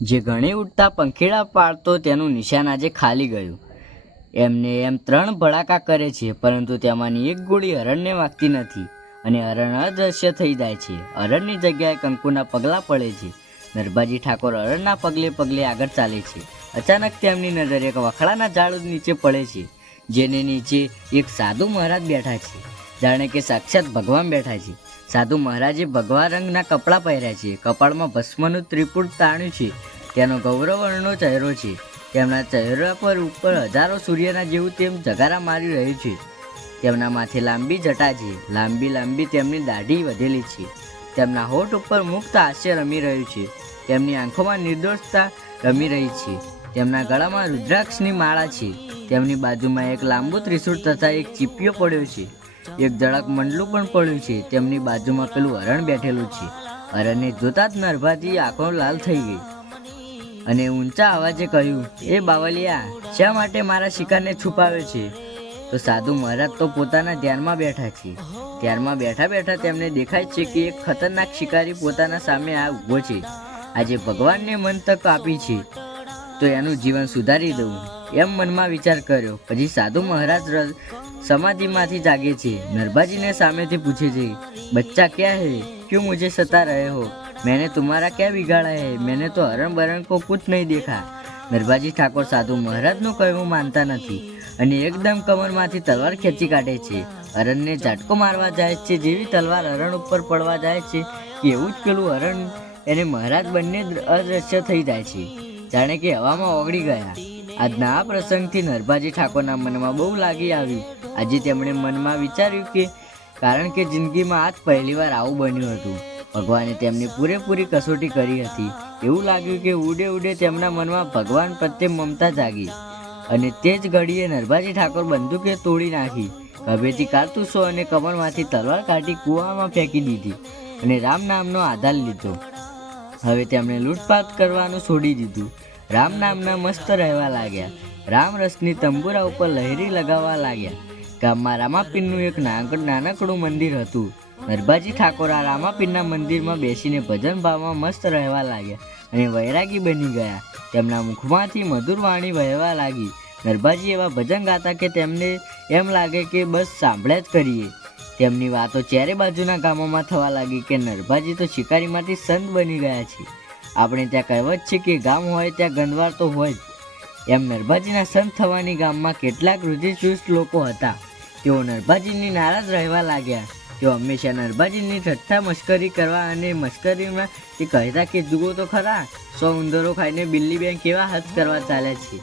જે ઘણી ઉડતા પંખીડા પાડતો તેનું નિશાન આજે ખાલી ગયું. એમને એમ ત્રણ ભડાકા કરે છે, પરંતુ તેમાંની એક ગોળી હરણને વાગતી નથી અને હરણ અદૃશ્ય થઈ જાય છે. હરણની જગ્યાએ કંકુના પગલાં પડે છે. નરભાજી ઠાકોર હરણના પગલે પગલે આગળ ચાલે છે. અચાનક તેમની નજર એક વખડાના ઝાડ નીચે પડે છે, જેને નીચે એક સાધુ મહારાજ બેઠા છે. જાણે કે સાક્ષાત ભગવાન બેઠા છે. સાધુ મહારાજે ભગવા રંગના કપડાં પહેર્યા છે. કપાળમાં ભસ્મનું ત્રિપુટ તાણ્યું છે. તેનો ગૌરવર્ણનો ચહેરો છે. તેમના ચહેરા પર ઉપર હજારો સૂર્યના જેવું તેમ જગારા મારી રહ્યું છે. તેમના માથે લાંબી જટા છે. લાંબી લાંબી તેમની દાઢી વધેલી છે. તેમના હોઠ ઉપર મુક્ત હાસ્ય રમી રહ્યું છે. તેમની આંખોમાં નિર્દોષતા રમી રહી છે. તેમના ગળામાં રુદ્રાક્ષની માળા છે. તેમની બાજુમાં એક લાંબુ ત્રિશૂળ તથા એક ચીપિયો પડ્યો છે. એક જળક મંડલું પણ પડ્યું છે. તેમની બાજુમાં પેલું હરણ બેઠેલું છે. હરણને જોતા જ નરભાજી આંખો લાલ થઈ ગઈ. અને ઊંચા અવાજે કહ્યું, એ બાવલિયા, શા માટે મારા શિકારને છુપાવે છે? તો સાધુ મહારાજ તો પોતાના ધ્યાનમાં બેઠા છે. ધ્યાનમાં બેઠા બેઠા તેમને દેખાય છે કે એક ખતરનાક શિકારી પોતાના સામે આ ઊભો છે. આજે ભગવાનને મન તક આપી છે. તો એનું જીવન સુધારી દઉં. એમ મનમાં વિચાર કર્યો. પછી સાધુ મહારાજ સમાધિમાંથી જાગે છે. નરભાજીને સામેથી પૂછે છે, બચ્ચા ક્યાં હે? ક્યુ મુજે સતા રહે હો? મેને તુમ્હારા ક્યાં બિગાડા હે? મેને તો હરણ બરણ કો કુછ નહીં દેખા. નરભાજી ઠાકોર સાધુ મહારાજનું કહેવું માનતા નથી અને એકદમ કમરમાંથી તલવાર ખેંચી કાઢે છે. હરણને ઝાટકો મારવા જાય છે, જેવી તલવાર હરણ ઉપર પડવા જાય છે એવું જ પેલું હરણ એને મહારાજ બંને અદ્રશ્ય થઈ જાય છે. જાણે કે હવામાં ઓગળી ગયા. આજના આ પ્રસંગથી નરભાજી ઠાકોરના મનમાં બહુ લાગી આવ્યું આજે તેમણે મનમાં વિચાર્યું કે, કારણ કે જિંદગીમાં આજ પહેલીવાર આવું બન્યું હતું. ભગવાને તેમની પૂરેપૂરી કસોટી કરી હતી. એવું લાગ્યું કે ઉડે ઉડે તેમના મનમાં ભગવાન પ્રત્યે મમતા જાગી. અને તે જ ઘડીએ નરભાજી ઠાકોર બંદૂકે તોડી નાખી. ગભેથી કારતૂસો અને કમરમાંથી તલવાર કાઢી કૂવામાં ફેંકી દીધી અને રામ નામનો આધાર લીધો. હવે તેમણે લૂંટપાટ કરવાનું છોડી દીધું. રામ નામના મસ્ત રહેવા લાગ્યા. રામ રસની તંબુરા ઉપર લહેરી લગાવવા લાગ્યા. ગામમાં રામાપીરનું એક નાનકડું મંદિર હતું. નરભાજી ઠાકોર આ મંદિરમાં બેસીને ભજન ભાવમાં મસ્ત રહેવા લાગ્યા અને વૈરાગી બની ગયા. તેમના મુખમાંથી મધુર વાણી વહેવા લાગી. નરભાજી એવા ભજન ગાતા કે તેમને એમ લાગે કે બસ સાંભળ્યા જ કરીએ. તેમની વાતો ચારે બાજુના ગામોમાં થવા લાગી કે નરભાજી તો શિકારીમાંથી સંત બની ગયા છે. આપણે ત્યાં કહેવત છે કે ગામ હોય ત્યાં ગંદવાર તો હોય જ. એમ નરભાજીના સંત થવાની ગામમાં કેટલાક રુચિચુસ્ત લોકો હતા. તેઓ નરભાજીની નારાજ રહેવા લાગ્યા. તેઓ હંમેશા નરભાજીની ઠઠ્ઠા મશ્કરી કરવા અને મશ્કરીમાં તે કહેતા કે, જુઓ તો ખરા, સો ઉંદરો ખાઈને બિલ્લી બેન કેવા હાથ કરવા ચાલ્યા છે.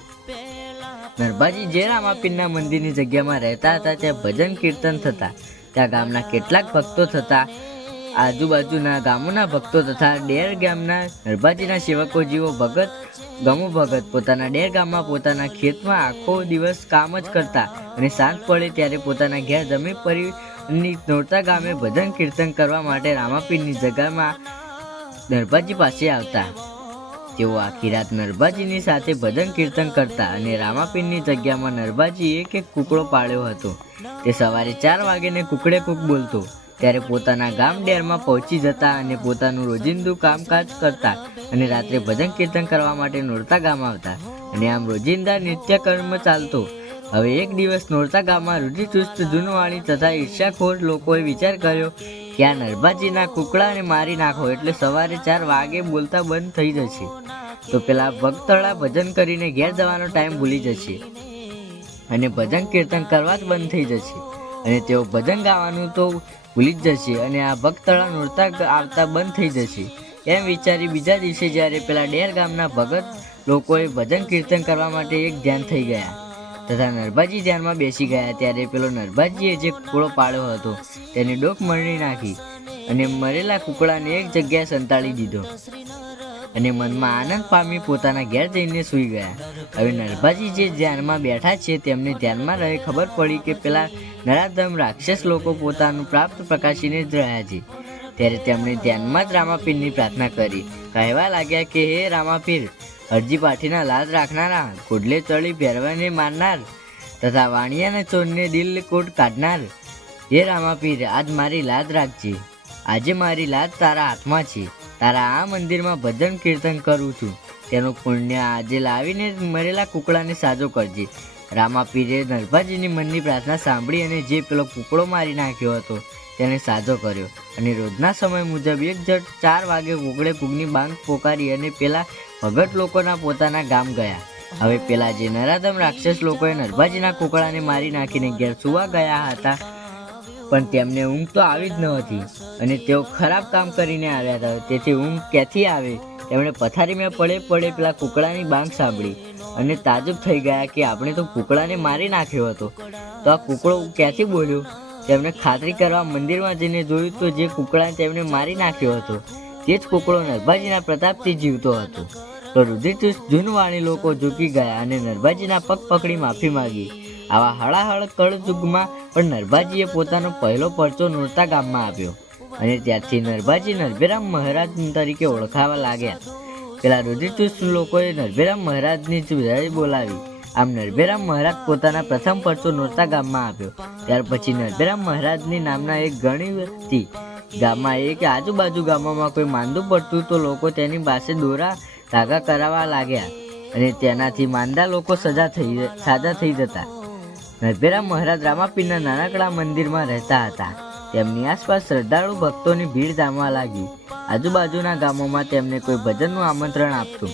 નરભાજી જે રામાપીરના મંદિરની જગ્યામાં રહેતા હતા, ત્યાં ભજન કીર્તન થતા. ત્યાં ગામના કેટલાક ભક્તો થતા, આજુબાજુના ગામોના ભક્તો તથા ડેર ગામના નરભાજીના સેવકો જેવો ભગત, ગમો ભગત પોતાના ડેર ગામમાં પોતાના ખેતમાં આખો દિવસ કામ જ કરતા અને સાંજ પડે ત્યારે પોતાના ઘેર જમી પરીની નોરતા ગામે ભજન કીર્તન કરવા માટે રામાપીરની જગ્યામાં નરભાજી પાસે આવતા. તેઓ આખી રાત નરભાજીની સાથે ભજન કીર્તન કરતા અને રામાપીરની જગ્યામાં નરભાજી એક એક કુકડો પાળ્યો હતો. તે સવારે ચાર વાગેને કુકડે કુક બોલતો. ત્યારે પોતાના ગામ ડેરમાં પહોંચી જતા અને પોતાનું રોજિંદુ કામકાજ કરતા અને રાત્રે ભજન કીર્તન કરવા માટે નોરતા ગામ આવતા અને આમ રોજિંદા નિત્યકર્મ ચાલતો. હવે એક દિવસ નોરતા ગામમાં રૂઢિચુસ્ત જૂનવાણી તથા ઈર્ષ્યાખોર લોકોએ વિચાર કર્યો કે આ નરભાજીના કુકડાને મારી નાખો એટલે સવારે ચાર વાગે બોલતા બંધ થઈ જશે. તો પેલા ભક્તળા ભજન કરીને ઘેર જવાનો ટાઈમ ભૂલી જશે. અને ભજન કીર્તન કરવા જ બંધ થઈ જશે. અને તેઓ ભજન ગાવાનું તો ભૂલી જ જશે અને આ ભક્તળા નોરતા આવતા બંધ થઈ જશે. એમ વિચારી બીજા દિવસે જ્યારે પેલા ડેર ગામના ભગત લોકોએ ભજન કીર્તન કરવા માટે એક ધ્યાન થઈ ગયા. તથા નરભાજી ધ્યાનમાં બેસી ગયા ત્યારે પેલો નરભાજીએ જે કુકડો પાડ્યો હતો તેને ડોક મળી નાખી અને મરેલા કુકડાને એક જગ્યાએ સંતાડી દીધો. અને મનમાં આનંદ પામી પોતાના ઘેર જઈને સૂઈ ગયા. હવે નરભાજી જે ધ્યાનમાં બેઠા છે તેમને ધ્યાનમાં રહે ખબર પડી કે પેલા નરાધમ રાક્ષસ લોકો પોતાનું પ્રાપ્ત પ્રકાશીને જ રહ્યા છે. ત્યારે તેમણે ધ્યાનમાં જ રામાપીરની પ્રાર્થના કરી. કહેવા લાગ્યા કે, હે રામાપીર અરજી પાઠીના લાજ રાખનારા કોડલે ચડી ભેરવાને મારનાર તથા વાણિયાને ચોરને દિલ કોટ કાઢનાર. હે રામાપીર, આજ મારી લાજ રાખજે. આજે મારી લાજ તારા હાથમાં છે. તારા આ મંદિરમાં ભજન કીર્તન કરું છું. તેનું પુણ્ય આજે લાવીને મરેલા કુકડાને સાજો કરજે. રામાપીરે નરભાજીની મનની પ્રાર્થના સાંભળી અને જે પેલો કુકડો મારી નાખ્યો હતો, તેને સાજો કર્યો. અને રોજના સમય મુજબ એક જટ ચાર વાગે કુકડે કુગની બાંગ પોકારી અને પેલા ભગત લોકોના પોતાના ગામ ગયા. હવે પેલા જે નરાધમ રાક્ષસ લોકોએ નરભાજીના કુકડાને મારી નાખીને ઘેર સુવા ગયા હતા, પણ તેમને ઊંઘ તો આવી જ ન હતી. અને તેઓ ખરાબ કામ કરીને આવ્યા હતા. તેથી ઊંઘ ક્યાંથી આવે? તેમણે પથારીમાં પડે પડે પેલા કુકડાની બાંગ સાંભળી અને તાજુબ થઈ ગયા કે આપણે તો કુકડાને મારી નાખ્યો હતો. તો આ કુકડો ક્યાંથી બોલ્યો? તેમણે ખાતરી કરવા મંદિરમાં જઈને જોયું તો જે કુકડાને તેમણે મારી નાખ્યો હતો. તે જ કુકડો નરભાજીના પ્રતાપથી જીવતો હતો. તો રુધિરચુસ્ત જૂનવાણી લોકો ઝૂકી ગયા અને નરભાજીના પગ પકડી માફી માંગી. આવા હળાહળ કળયુગમાં પણ નરભાજીએ પોતાનો પહેલો પરચો નોરતા ગામમાં આપ્યો. અને ત્યારથી નરભાજી નરભેરામ મહારાજ તરીકે ઓળખાવા લાગ્યા. પેલા રુધિરચુસ્ત લોકોએ નરભેરામ મહારાજની જ વિદાય બોલાવી. આમ નરભેરામ મહારાજ પોતાના પ્રથમ પરચો નોરતા ગામમાં આપ્યો. ત્યાર પછી નરભેરામ મહારાજની નામના એક ગણી હતી ગામમાં એક આજુબાજુ ગામોમાં કોઈ માંદું પડતું તો લોકો તેની પાસે દોરા ધાગા કરાવવા લાગ્યા. અને તેનાથી માંદા લોકો સજા થઈ, સાજા થઈ જતા. નરભેરામ મહારાજ રામાપીરના નાનકડા મંદિરમાં રહેતા હતા. તેમની આસપાસ શ્રદ્ધાળુ ભક્તોની ભીડ જામવા લાગી. આજુબાજુના ગામોમાં તેમને કોઈ ભજનનું આમંત્રણ આપતું.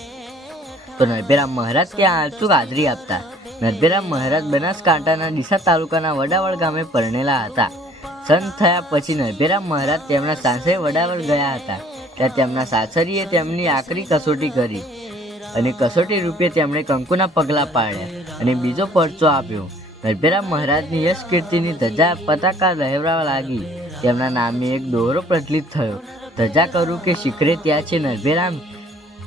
તો નરભેરામ મહારાજ ત્યાં અચૂક હાજરી આપતા. નરભેરામ મહારાજ બનાસકાંઠાના ડીસા તાલુકાના વડાવળ ગામે પરણેલા હતા. સંત થયા પછી નરભેરામ મહારાજ તેમના સાસરે વડાવર ગયા હતા. ત્યાં તેમના સાસરીએ તેમની આકરી કસોટી કરી અને કસોટી રૂપે તેમણે કંકુના પગલાં પાડ્યા અને બીજો પરચો આપ્યો. નરભેરામ મહારાજની યશ કીર્તિની ધજા પતાકા લહેરાવા લાગી. તેમના નામે એક દોરો પ્રચલિત થયો. ધજા કરું કે શિખરે ત્યાં છે નરભેરામ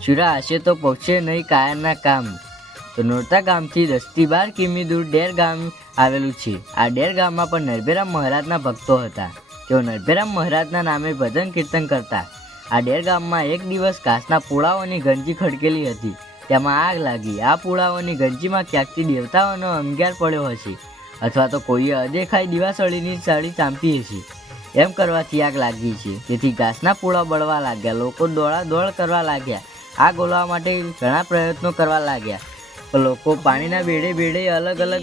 શુરા હશે તો પહોંચે નહીં કાયરના કામ. તો નોરતા ગામથી દસથી બાર કિમી દૂર ડેર ગામ આવેલું છે. આ ડેર ગામમાં પણ નરભેરામ મહારાજના ભક્તો હતા. તેઓ નરભેરામ મહારાજના નામે ભજન કીર્તન કરતા. આ ડેર ગામમાં એક દિવસ ઘાસના પુળાઓની ગંજી ખડકેલી હતી. તેમાં આગ લાગી. આ પુળાઓની ગંજીમાં ક્યાંકથી દેવતાઓનો અંગાર પડ્યો હશે અથવા તો કોઈએ અદેખાઈ દિવાસળીની સાડી ચાંપી હશે. એમ કરવાથી આગ લાગી છે. તેથી ઘાસના પૂળા બળવા લાગ્યા. લોકો દોડા દોડ કરવા લાગ્યા. આગ ઓલવા માટે ઘણા પ્રયત્નો કરવા લાગ્યા. લોકો પાણીના બેડે બેડે અલગ અલગ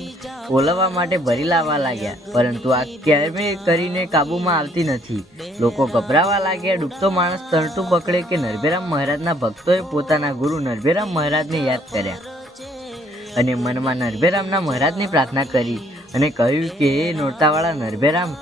ઓલવવા માટે ભરી લાવવા લાગ્યા. પરંતુ આ ક્યારે કરીને કાબૂમાં આવતી નથી. લોકો ગભરાવા લાગ્યા, ડૂબતો માણસ તરતું પકડે કે નરભેરામ મહારાજના ભક્તોએ પોતાના ગુરુ નરભેરામ મહારાજને યાદ કર્યા. અને મનમાં નરભેરામના મહારાજની પ્રાર્થના કરી અને કહ્યું કે, હે નોરતાવાળા નરભેરામ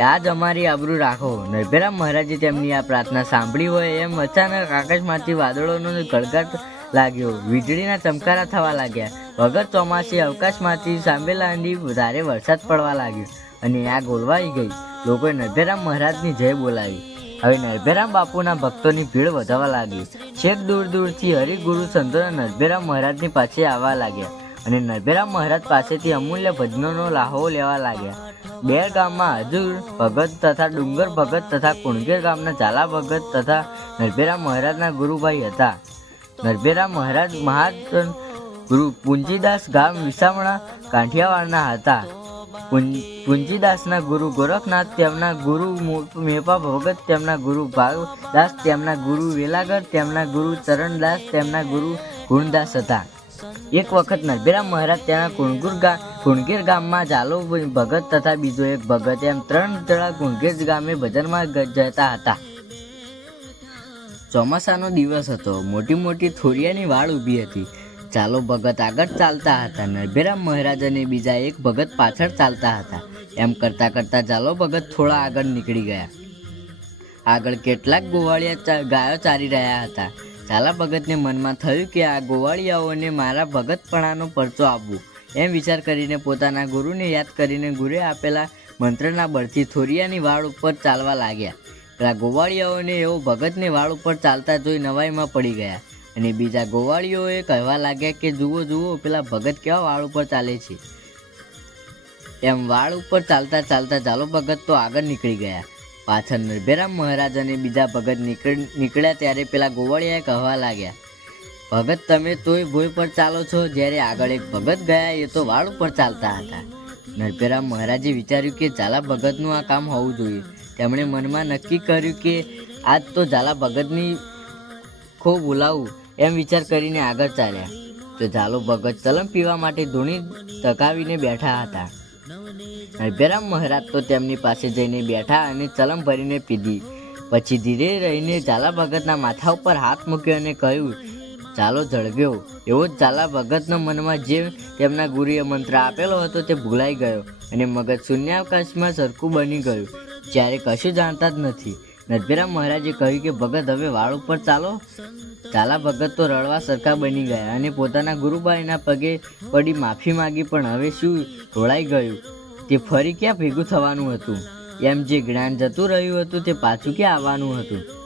આજ અમારી આબરૂ રાખો. નરભેરામ મહારાજે તેમની આ પ્રાર્થના સાંભળી હોય એમ અચાનક આકાશમાંથી વાદળોનો ગળગાટ લાગ્યો. વીજળીના ચમકારા થવા લાગ્યા. વગર ચોમાસે અવકાશમાંથી સાંભેલાની વધારે વરસાદ પડવા લાગ્યો અને આ ગોળવાઈ ગઈ. લોકોએ નરભેરામ મહારાજની જય બોલાવી. હવે નરભેરામ બાપુના ભક્તોની ભીડ વધવા લાગી. છેક દૂર દૂરથી હરિગુરુ સંતોના નરભેરામ મહારાજની પાસે આવવા લાગ્યા અને નરભેરામ મહારાજ પાસેથી અમૂલ્ય ભજનોનો લાહો લેવા લાગ્યા. બેર ગામમાં હજુર ભગત તથા ડુંગર ભગત તથા કુણગેર ગામના ઝાલા ભગત તથા નરભેરામ મહારાજના ગુરુભાઈ હતા. નરભેરામ મહારાજ મહાજન ગુરુ પુંજીદાસ ગામ વિસામણા કાંઠિયાવાડના હતા. પુંજીદાસના ગુરુ ગોરખનાથ, તેમના ગુરુ મેપા ભગત તેમના ગુરુ ભાવદાસ તેમના ગુરુ વેલાગર, તેમના ગુરુ ચરણદાસ, તેમના ગુરુ ગુણદાસ હતા. એક વખત નરભેરા મહારાજ તેના કુણગુર ગામ કુણગેર ગામમાં જાલો ભગત તથા બીજો એક ભગત એમ ત્રણ જણા કુણગીર ગામે ભજનમાં જતા હતા. ચોમાસાનો દિવસ હતો. મોટી મોટી થોરિયાની વાળ ઊભી હતી. ચાલો ભગત આગળ ચાલતા હતા નરભેરામ મહારાજ અને બીજા એક ભગત પાછળ ચાલતા હતા. એમ કરતાં કરતાં ચાલો ભગત થોડા આગળ નીકળી ગયા. આગળ કેટલાક ગોવાળિયા ગાયો ચારી રહ્યા હતા. ચાલા ભગતને મનમાં થયું કે આ ગોવાળિયાઓને મારા ભગતપણાનો પરચો આપવું. એમ વિચાર કરીને પોતાના ગુરુને યાદ કરીને ગુરુએ આપેલા મંત્રના બળથી થોરિયાની વાળ ઉપર ચાલવા લાગ્યા. પેલા ગોવાળિયાઓને એવો ભગતને વાળ ઉપર ચાલતા જોઈ નવાઈમાં પડી ગયા. અને બીજા ગોવાળીઓએ કહેવા લાગ્યા કે, જુઓ જુઓ, પેલા ભગત કેવા વાળ ઉપર ચાલે છે. એમ વાળ ઉપર ચાલતા ચાલતા ચાલો ભગત તો આગળ નીકળી ગયા. પાછળ નરભેરામ મહારાજ અને બીજા ભગત નીકળ, નીકળ્યા ત્યારે પેલા ગોવાળિયાએ કહેવા લાગ્યા, ભગત, તમે તોય ભોય પર ચાલો છો. જ્યારે આગળ એક ભગત ગયા, એ તો વાળ ઉપર ચાલતા હતા. નરભેરામ મહારાજે વિચાર્યું કે ઝાલા ભગતનું આ કામ હોવું જોઈએ. તેમણે મનમાં નક્કી કર્યું કે આજ તો ઝાલા ભગતની ખૂબ બોલાવું એમ વિચાર કરીને આગળ ચાલ્યા. તો ઝાલો ભગત ચલમ પીવા માટે ધૂણી ટકાવીને બેઠા હતા. નરભેરામ મહારાજ તો તેમની પાસે જઈને બેઠા અને ચલમ ભરીને પીધી. પછી ધીરે રહીને ઝાલા ભગતના માથા ઉપર હાથ મૂક્યો અને કહ્યું ચાલો ઝળગ્યો એવો જ ઝાલા ભગતના મનમાં જે તેમના ગુરુએ મંત્ર આપેલો હતો તે ભૂલાઈ ગયો અને મગજ શૂન્યાવકાશમાં સરખું બની ગયું. જ્યારે કશું જાણતા જ નથી. નરભેરામ મહારાજે કહ્યું કે, ભગત, હવે વાળ ઉપર ચાલો. ઝાલા ભગત તો રડવા સરખા બની ગયા અને પોતાના ગુરુભાઈના પગે પડી માફી માંગી, પણ હવે શું ઢોળાઈ ગયું? તે ફરી ક્યાં ભેગું થવાનું હતું? એમ જે જ્ઞાન જતું રહ્યું હતું તે પાછું ક્યાં આવવાનું હતું?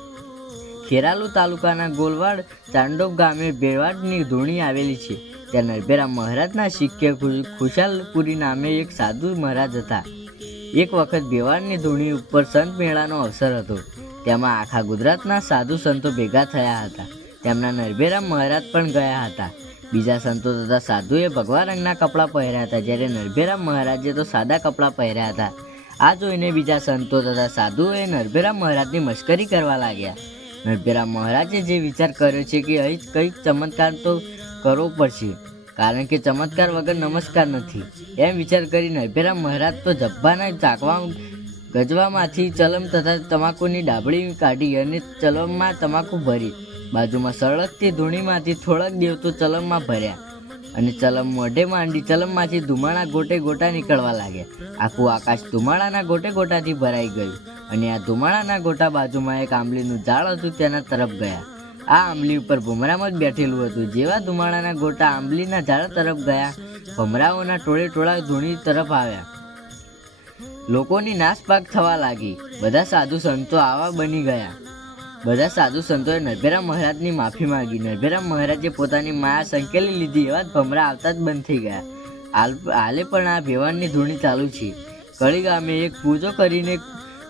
ખેરાલુ તાલુકાના ગોલવાડ ચાંડોબ ગામે ભેવાડની ધૂણી આવેલી છે. ત્યાં નરભેરા મહારાજના શિષ્ય ખુશાલપુરી નામે એક સાધુ મહારાજ હતા. એક વખત ભેવાડની ધૂણી ઉપર સંત મેળાનો અવસર હતો. તેમાં આખા ગુજરાતના સાધુ સંતો ભેગા થયા હતા. તેમના નરભેરા મહારાજ પણ ગયા હતા. બીજા સંતો તથા સાધુએ ભગવા રંગના કપડાં પહેર્યા હતા. જ્યારે નરભેરા મહારાજે તો સાદા કપડાં પહેર્યા હતા. આ જોઈને બીજા સંતો તથા સાધુઓએ નરભેરા મહારાજની મશ્કરી કરવા લાગ્યા. નરભેરા મહારાજે જે વિચાર કર્યો છે કે અહીં કંઈક ચમત્કાર તો કરવો પડશે, કારણ કે ચમત્કાર વગર નમસ્કાર નથી. એમ વિચાર કરી નરભેરા મહારાજ તો જબ્બાના ચાકવા ગજવામાંથી ચલમ તથા તમાકુની ડાબળી કાઢી અને ચલમમાં તમાકુ ભરી. બાજુમાં સળગતી ધૂણીમાંથી થોડાક દેવતો ચલમમાં ભર્યા. અને ચલમ મોઢે માંડી, ચલમમાંથી ધુમાડા ગોટે ગોટા નીકળવા લાગ્યા. આખું આકાશ ધુમાડાના ગોટે ગોટાથી ભરાઈ ગયું અને આ ધુમાડાના ગોટા બાજુમાં એક આંબલીનું ઝાડ હતું, તેના તરફ ગયા. આ આંબલી ઉપર ભમરામાં જ બેઠેલું હતું. જેવા ધુમાડાના ગોટા આંબલીના ઝાડ તરફ ગયા, ભમરાઓના ટોળે ટોળા ધૂણી તરફ આવ્યા. લોકોની નાસભાગ થવા લાગી. બધા સાધુ સંતો આવા બની ગયા. બધા સાધુ સંતોએ નરભેરા મહારાજની માફી માંગી. નરભેરા મહારાજે પોતાની માયા સંકેલી લીધી, એવા જ ભમરા આવતા જ બંધ થઈ ગયા. હાલ પણ આ ભેવાણની ધૂણી ચાલુ છે. કળી ગામે એક પૂજો કરીને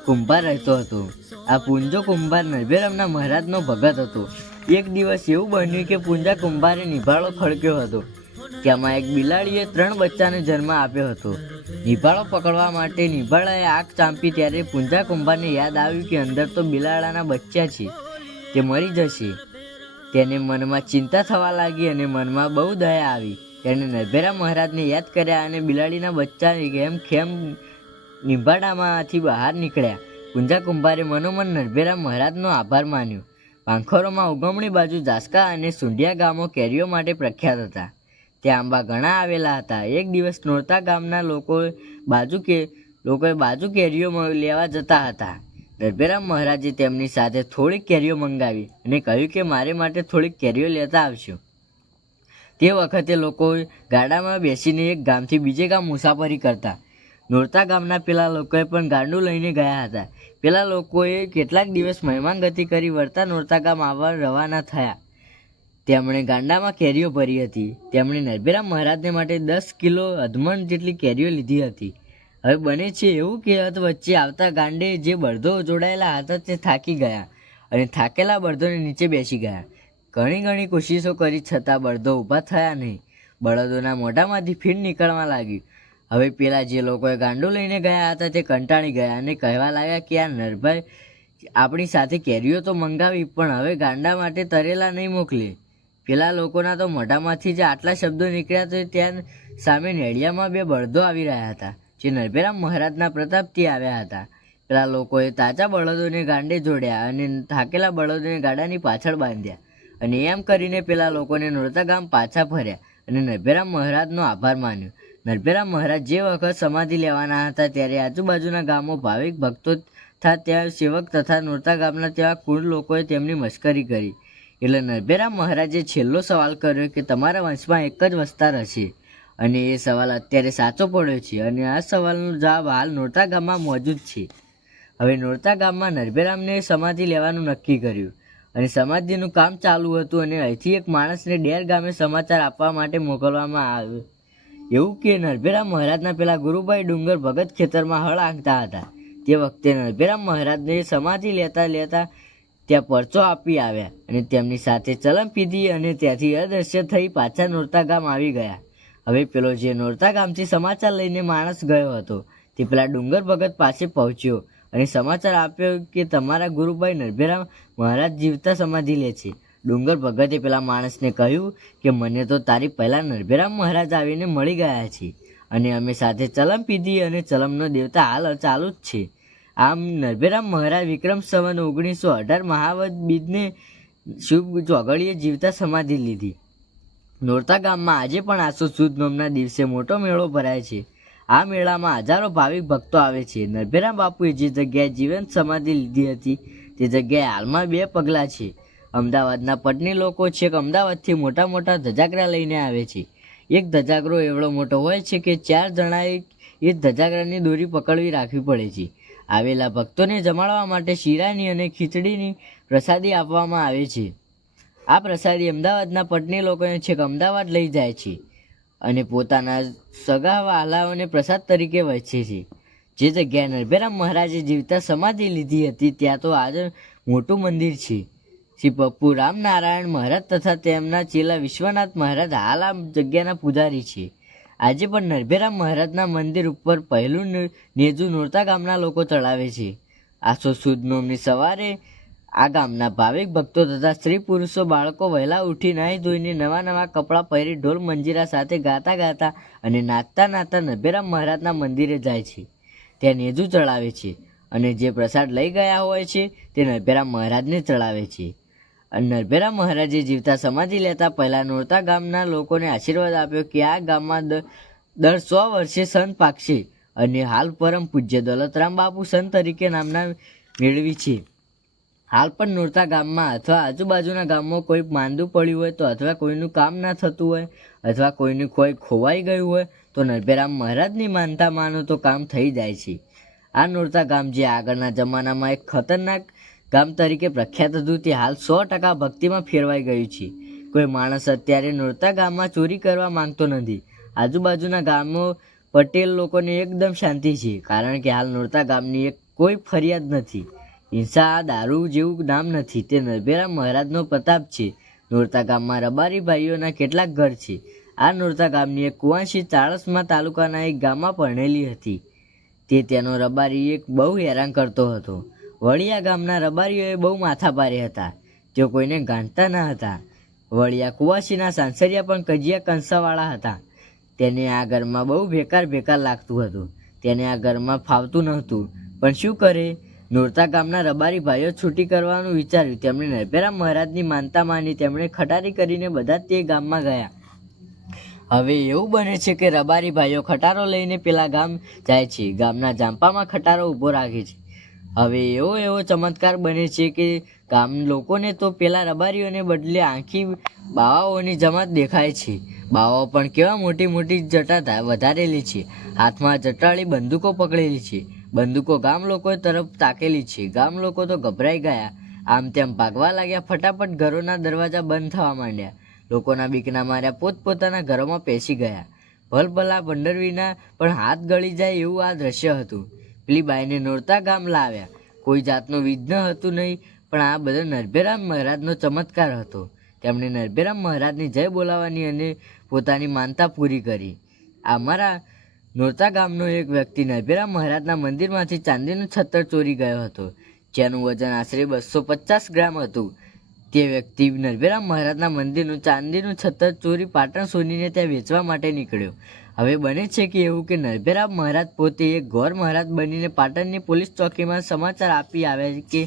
કુંભાર રહેતો હતો. આ પૂંજો કુંભાર નરભેરામના મહારાજનો ભગત હતો. એક દિવસ એવું બન્યું કે પૂંજા કુંભારે નિભાળો ખડક્યો હતો. તેમાં એક બિલાડીએ ત્રણ બચ્ચાને જન્મ આપ્યો હતો. નિભાળો પકડવા માટે નિભાળાએ આગ ચાંપી ત્યારે પૂંજા કુંભારને યાદ આવ્યું કે અંદર તો બિલાડાના બચ્ચા છે. તે મરી જશે. તેને મનમાં ચિંતા થવા લાગી અને મનમાં બહુ દયા આવી. તેણે નભેરા મહારાજને યાદ કર્યા અને બિલાડીના બચ્ચાને કેમ ખેમ નિભાડામાંથી બહાર નીકળ્યા. પૂંજા કુંભારે મનોમન નરભેરા મહારાજનો આભાર માન્યો. પાંખરોમાં ઉગમણી બાજુ જાસકા અને સુંઢિયા ગામો કેરીઓ માટે પ્રખ્યાત હતા. ત્યાં આંબા ઘણા આવેલા હતા. એક દિવસ નોરતા ગામના લોકો બાજુ કે, લોકોએ બાજુ કેરીઓ લેવા જતા હતા. દરભેરામ મહારાજે તેમની સાથે થોડીક કેરીઓ મંગાવી અને કહ્યું કે, મારે માટે થોડીક કેરીઓ લેતા આવશો તે વખતે લોકો ગાડામાં બેસીને એક ગામથી બીજે ગામ મુસાફરી કરતા. નોરતા ગામના પેલા લોકોએ પણ ગાંડું લઈને ગયા હતા. પેલા લોકોએ કેટલાક દિવસ મહેમાનગતિ કરી, વળતા નોરતા ગામ આવવા રવાના થયા. તેમણે ગાંડામાં કેરીઓ ભરી હતી. તેમણે નરભેરા મહારાજને માટે દસ કિલો અધમણ જેટલી કેરીઓ લીધી હતી. હવે બને છે એવું કે વચ્ચે આવતા ગાંડે જે બળદો જોડાયેલા હતા તે થાકી ગયા અને થાકેલા બળદોને નીચે બેસી ગયા. ઘણી ઘણી કોશિશો કરી છતાં બળદો ઊભા થયા નહીં. બળદોના મોઢામાંથી ફીણ નીકળવા લાગ્યું. હવે પેલા જે લોકોએ ગાંડો લઈને ગયા હતા તે કંટાળી ગયા અને કહેવા લાગ્યા કે, આ નરભાઈ આપણી સાથે કેરીઓ તો મંગાવી, પણ હવે ગાંડા માટે તરેલા નહીં મોકલે. પેલા લોકોના તો મોઢામાંથી જે આટલા શબ્દો નીકળ્યા તો ત્યાં સામે નેડિયામાં બે બળદો આવી રહ્યા હતા, જે નરભેરામ મહારાજના પ્રતાપથી આવ્યા હતા. પેલા લોકોએ તાજા બળદોને ગાંડે જોડ્યા અને થાકેલા બળદોને ગાડાની પાછળ બાંધ્યા અને એમ કરીને પેલા લોકોને નોરતા ગામ પાછા ફર્યા અને નરભેરામ મહારાજનો આભાર માન્યો. નરભેરામ મહારાજ જે વખત સમાધિ લેવાના હતા ત્યારે આજુબાજુના ગામો ભાવિક ભક્તો તથા ત્યાં સેવક તથા નોરતા ગામના તેવા કુળ લોકોએ તેમની મશ્કરી કરી. એટલે નરભેરામ મહારાજે છેલ્લો સવાલ કર્યો કે તમારા વંશમાં એક જ વસ્તાર હશે. અને એ સવાલ અત્યારે સાચો પડ્યો છે અને આ સવાલનો જવાબ હાલ નોરતા ગામમાં મોજૂદ છે. હવે નોરતા ગામમાં નરભેરામને સમાધિ લેવાનું નક્કી કર્યું. અને સમાધિનું કામ ચાલુ હતું અને અહીંથી એક માણસને ડેર ગામે સમાચાર આપવા માટે મોકલવામાં આવ્યો. એવું કે નરભેરામ મહારાજના પેલા ગુરુભાઈ ડુંગર ભગત ખેતરમાં હળ આંકતા હતા. તે વખતે નરભેરામ મહારાજને સમાધિ લેતા લેતા ત્યાં પરચો આપી આવ્યા અને તેમની સાથે ચલમ પીધી અને ત્યાંથી અદૃશ્ય થઈ પાછા નોરતા ગામ આવી ગયા. હવે પેલો જે નોરતા ગામથી સમાચાર લઈને માણસ ગયો હતો, તે પેલા ડુંગર ભગત પાસે પહોંચ્યો અને સમાચાર આપ્યો કે તમારા ગુરુભાઈ નરભેરામ મહારાજ જીવતા સમાધિ લે છે. ડુંગર ભગતે પેલા માણસને કહ્યું કે મને તો તારી પહેલાં નરભેરામ મહારાજ આવીને મળી ગયા છે અને અમે સાથે ચલમ પીધી અને ચલમનો દેવતા હાલ ચાલુ જ છે. આમ નરભેરામ મહારાજ વિક્રમ સંવત ઓગણીસો અઢાર મહાવત બીજને શુભ ચોગડીએ જીવતા સમાધિ લીધી. નોરતા ગામમાં આજે પણ આસો સુદ નોમના દિવસે મોટો મેળો ભરાય છે. આ મેળામાં હજારો ભાવિક ભક્તો આવે છે. નરભેરામ બાપુએ જે જગ્યાએ જીવંત સમાધિ લીધી હતી, તે જગ્યાએ હાલમાં બે પગલાં છે. અમદાવાદના પટની લોકો છેક અમદાવાદથી મોટા મોટા ધજાગરા લઈને આવે છે. એક ધજાગરો એવડો મોટો હોય છે કે ચાર જણાએ એ ધજાગરાની દોરી પકડવી રાખવી પડે છે. આવેલા ભક્તોને જમાડવા માટે શીરાની અને ખીચડીની પ્રસાદી આપવામાં આવે છે. આ પ્રસાદી અમદાવાદના પટની લોકોને છેક અમદાવાદ લઈ જાય છે અને પોતાના સગા વહાલાઓને પ્રસાદ તરીકે વહેંચે છે. જે જગ્યાએ નરભેરામ મહારાજે જીવતા સમાધિ લીધી હતી, ત્યાં તો આજે મોટું મંદિર છે. શ્રી પપ્પુ રામનારાયણ મહારાજ તથા તેમના ચેલા વિશ્વનાથ મહારાજ હાલ આ જગ્યાના પૂજારી છે. આજે પણ નરભેરામ મહારાજના મંદિર ઉપર પહેલું નેજુ નોરતા ગામના લોકો ચડાવે છે. આસો સુદ નોમની સવારે આ ગામના ભાવિક ભક્તો તથા સ્ત્રી પુરુષો બાળકો વહેલા ઉઠી નાહી ધોઈને નવા નવા કપડાં પહેરી ઢોલ મંજીરા સાથે ગાતા ગાતા અને નાચતા નાચતા નરભેરામ મહારાજના મંદિરે જાય છે. ત્યાં નેજુ ચડાવે છે અને જે પ્રસાદ લઈ ગયા હોય છે તે નરભેરામ મહારાજને ચડાવે છે. અને નરભેરામ મહારાજે જીવતા સમાધિ લેતા પહેલાં નોરતા ગામના લોકોને આશીર્વાદ આપ્યો કે આ ગામમાં દર સો વર્ષે સંત પાકશે અને હાલ પરમ પૂજ્ય દોલતરામ બાપુ સંત તરીકે નામના મેળવી છે. હાલ પણ નોરતા ગામમાં અથવા આજુબાજુના ગામમાં કોઈ માંદું પડ્યું હોય તો અથવા કોઈનું કામ ના થતું હોય અથવા કોઈનું કોઈ ખોવાઈ ગયું હોય તો નરભેરામ મહારાજની માનતા માનો તો કામ થઈ જાય છે. આ નોરતા ગામ જે આગળના જમાનામાં એક ખતરનાક ગામ તરીકે પ્રખ્યાત હતું તે હાલ સો ટકા ભક્તિમાં ફેરવાઈ ગયું છે. કોઈ માણસ અત્યારે નોરતા ગામમાં ચોરી કરવા માંગતો નથી. આજુબાજુના ગામો પટેલ લોકોને એકદમ શાંતિ છે, કારણ કે હાલ નોરતા ગામની એક કોઈ ફરિયાદ નથી. હિંસા આ દારૂ જેવું નામ નથી. તે નરભેરા મહારાજનો પ્રતાપ છે. નોરતા ગામમાં રબારી ભાઈઓના કેટલાક ઘર છે. આ નોરતા ગામની એક કુવાંશી ચાળસમા તાલુકાના એક ગામમાં પરણેલી હતી. તે તેનો રબારી એક બહુ હેરાન કરતો હતો. વળિયા ગામના રબારીઓએ બહુ માથા પાર્યા હતા. તેઓ કોઈને ગાંઠતા ન હતા. વળિયા કુવાસીના સાંસરિયા પણ કજિયા કંસાવાળા હતા. તેને આ ઘરમાં બહુ ભેકાર ભેકાર લાગતું હતું. તેને આ ઘરમાં ફાવતું નહોતું. પણ શું કરે? નોરતા ગામના રબારી ભાઈઓ છૂટી કરવાનું વિચાર્યું. તેમણે નરભેરા મહારાજની માનતા માની તેમણે ખટારી કરીને બધા તે ગામમાં ગયા. હવે એવું બને છે કે રબારી ભાઈઓ ખટારો લઈને પેલા ગામ જાય છે. ગામના જાંપામાં ખટારો ઊભો રાખે છે. હવે એવો એવો ચમત્કાર બને છે કે ગામ લોકોને તો પેલા રબારીઓને બદલે આંખી બાવાઓની જમાત દેખાય છે. બાવાઓ પણ કેવા મોટી મોટી જટા વધારેલી છે. હાથમાં જટાળી બંદૂકો પકડેલી છે. બંદૂકો ગામ લોકો તરફ તાકેલી છે. ગામ લોકો તો ગભરાઈ ગયા. આમ તેમ ભાગવા લાગ્યા ફટાફટ ઘરોના દરવાજા બંધ થવા માંડ્યા. લોકોના બીકના માર્યા પોતપોતાના ઘરોમાં પેસી ગયા. ભલભલા ભંડરવીના પણ હાથ ગળી જાય એવું આ દ્રશ્ય હતું. પેલી બાઈને નોરતા ગામ લાવ્યા. કોઈ જાતનું વિઘ્ન હતું નહીં, પણ આ બધા નરભેરામ મહારાજનો ચમત્કાર હતો. તેમણે નરભેરામ મહારાજની જય બોલાવવાની અને પોતાની માનતા પૂરી કરી. અમારા નોરતા ગામનો એક વ્યક્તિ નરભેરામ મહારાજના મંદિરમાંથી ચાંદીનું છત્તર ચોરી ગયો હતો. જેનું વજન આશરે બસો પચાસ ગ્રામ હતું. તે વ્યક્તિ નરભેરામ મહારાજના મંદિરનું ચાંદીનું છત્તર ચોરી પાટણ સોનીને ત્યાં વેચવા માટે નીકળ્યો. હવે બને છે કે એવું કે નરભેરામ મહારાજ પોતે એક ગોર મહારાજ બનીને પાટણની પોલીસ ચોકીમાં સમાચાર આપી આવ્યા કે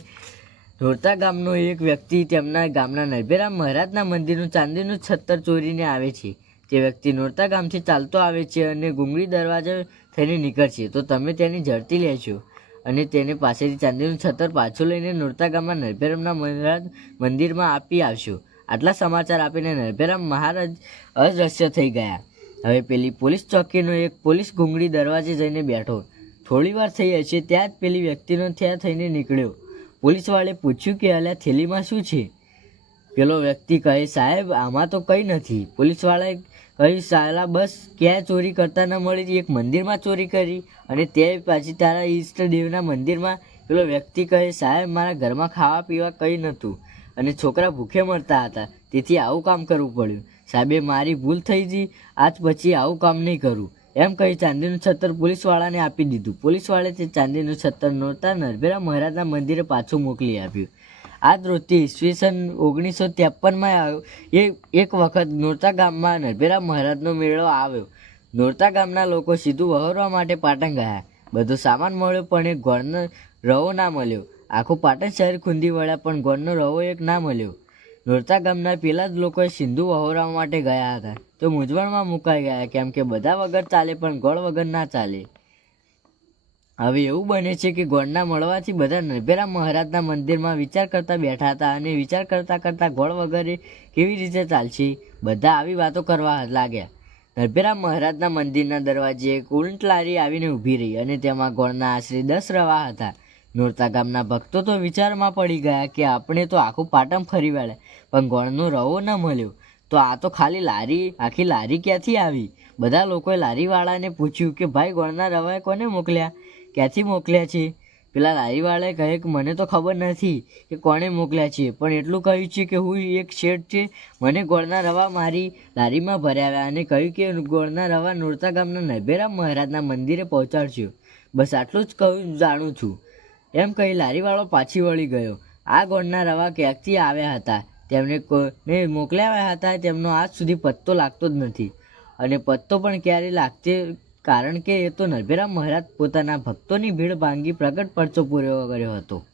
ધોરતા ગામનો એક વ્યક્તિ તેમના ગામના નરભેરા મહારાજના મંદિરનું ચાંદીનું છત્તર ચોરીને આવે છે. તે વ્યક્તિ નોરતા ગામથી ચાલતો આવે છે અને ગુંગળી દરવાજા થઈને નીકળશે તો તમે તેની ઝડપી લેશો અને તેને પાસેથી ચાંદીનું છત્તર પાછું લઈને નોરતા ગામમાં નરભેરામના મહારાજ મંદિરમાં આપી આવશો આટલા સમાચાર આપીને નરભેરામ મહારાજ અદ્રશ્ય થઈ ગયા. હવે પેલી પોલીસ ચોકીનો એક પોલીસ ઘૂંગળી દરવાજે જઈને બેઠો. થોડી વાર થઈ હશે ત્યાં જ પેલી વ્યક્તિનો ત્યાં થઈને નીકળ્યો. પોલીસવાળે પૂછ્યું કે, અલ્યા, થેલીમાં શું છે? પેલો વ્યક્તિ કહે, સાહેબ, આમાં તો કંઈ નથી. પોલીસવાળાએ કહ્યું, સાલા, બસ, ક્યાં ચોરી કરતા ન મળી એક મંદિરમાં ચોરી કરી અને તે પાછી તારા ઈષ્ટદેવના મંદિરમાં. પેલો વ્યક્તિ કહે, સાહેબ, મારા ઘરમાં ખાવા પીવા કંઈ નહોતું અને છોકરા ભૂખે મરતા હતા. તેથી આવું કામ કરવું પડ્યું. સાહેબે મારી ભૂલ થઈ ગઈ આજ પછી આવું કામ નહીં કરું. એમ કહી ચાંદીનું છત્તર પોલીસવાળાને આપી દીધું. પોલીસવાળે તે ચાંદીનું છત્તર નોરતા નરભેરા મહારાજના મંદિરે પાછું મોકલી આપ્યું. આ રોજથી ઈસવીસન ઓગણીસો ત્રેપનમાં એ એક વખત નોરતા ગામમાં નરભેરા મહારાજનો મેળો આવ્યો. નોરતા ગામના લોકો સીધું વહોરવા માટે પાટણ ગયા. બધો સામાન મળ્યો, પણ એક ગોળનો રવો ના મળ્યો. આખું પાટણ શહેર ખૂંદી વળ્યા પણ ગોળનો રવો એક ના મળ્યો. નોરતા ગામના પેલા જ લોકો સિંધુ વહોરવા માટે ગયા હતા. તો મૂંઝવણમાં મુકાઈ ગયા, કેમ કે બધા વગર ચાલે પણ ગોળ વગર ના ચાલે. હવે એવું બને છે કે ગોળના મળવાથી બધા નરભેરા મહારાજના મંદિરમાં વિચાર કરતા બેઠા હતા અને વિચાર કરતા કરતા ગોળ વગર કેવી રીતે ચાલશે? બધા આવી વાતો કરવા લાગ્યા. નરભેરા મહારાજના મંદિરના દરવાજે એક ઉલટ લારી આવીને ઊભી રહી અને તેમાં ગોળના આશરે દસ રવા હતા. નોરતા ગામના ભક્તો તો વિચારમાં પડી ગયા કે આપણે તો આખું પાટમ ફરી વળ્યા. પણ ગોળનો રવો ન મળ્યો. તો આ તો ખાલી લારી, આખી લારી ક્યાંથી આવી? બધા લોકોએ લારીવાળાને પૂછ્યું કે, ભાઈ ગોળના રવાએ કોને મોકલ્યા? ક્યાંથી મોકલ્યા છે? પેલા લારીવાળાએ કહે કે, મને તો ખબર નથી કે કોણે મોકલ્યા છે, પણ એટલું કહ્યું છે કે હું એક શેઠ છે. મને ગોળના રવા મારી લારીમાં ભર્યા અને કહ્યું કે ગોળના રવા નોરતા ગામના નભેરામ મહારાજના મંદિરે પહોંચાડજો. બસ આટલું જ કહ્યું, જાણું છું. એમ કહી લારીવાળો પાછી વળી ગયો. આ ગોળના રવા ક્યાંકથી આવ્યા હતા? તેમને કોને મોકલાવ્યા હતા, તેમનો આજ સુધી પત્તો લાગતો જ નથી. અને પત્તો પણ ક્યારે લાગતે કારણ કે એ તો નરભેરામ મહારાજ પોતાના ભક્તોની ભીડ ભાંગી પ્રગટ પરચો પૂર્યો કર્યો હતો.